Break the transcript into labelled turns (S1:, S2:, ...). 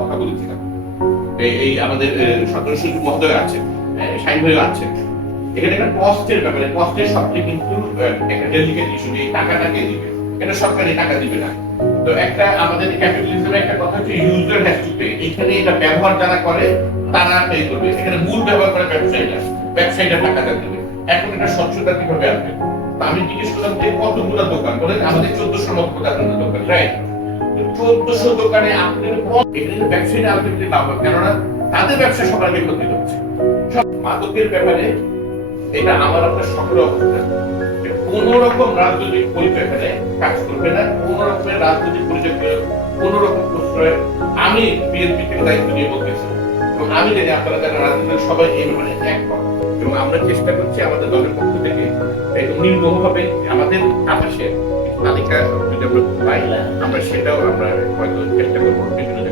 S1: কথা এই আমাদের মহোদয় আছেন সাইন ভাইও আছেন। এখানে একটা ব্যাপারে সবচেয়ে কিন্তু একটা ডেলিকেট ইস্যু টাকাটা কে দিবে? এটা সরকারি টাকা দিবে না। তো একটা আমাদের ক্যাপিটালিজমের একটা কথা হচ্ছে ইউজার হ্যাজ টু পে এখানে এটা ব্যবহার যারা করে, তারা পে করবে। এখানে মূল ব্যবহার করে ব্যবসায়ীরা ব্যবসায়ীরা টাকাটা দেবে। এখন এটা স্বচ্ছতা কীভাবে আসবে আমি জিজ্ঞেস করলাম যে কতগুলো দোকান? বলেন, আমাদের চোদ্দশোর মতো দোকান রাইট চোদ্দশো দোকানে আপনার এখানে কেননা তাদের ব্যবসা সবাইকে ক্ষতি হচ্ছে। সব মাদকের ব্যাপারে এটা আমার আপনার কোনো রকম রাজনৈতিক এখানে কাজ করবে না, কোনো রকমের রাজনৈতিক পরিচয় কোনো রকম প্রশ্রয় আমি বিএনপি থেকে দায়িত্ব নিয়ে বলতেছি। এবং আমি জানি আপনারা যারা সবাই এই ব্যাপারে এবং আমরা চেষ্টা করছি আমাদের দলের পক্ষ থেকে একদম আমাদের আকাশে আমরা আমরা সেটাও আমরা হয়তো চেষ্টা করব। বিভিন্ন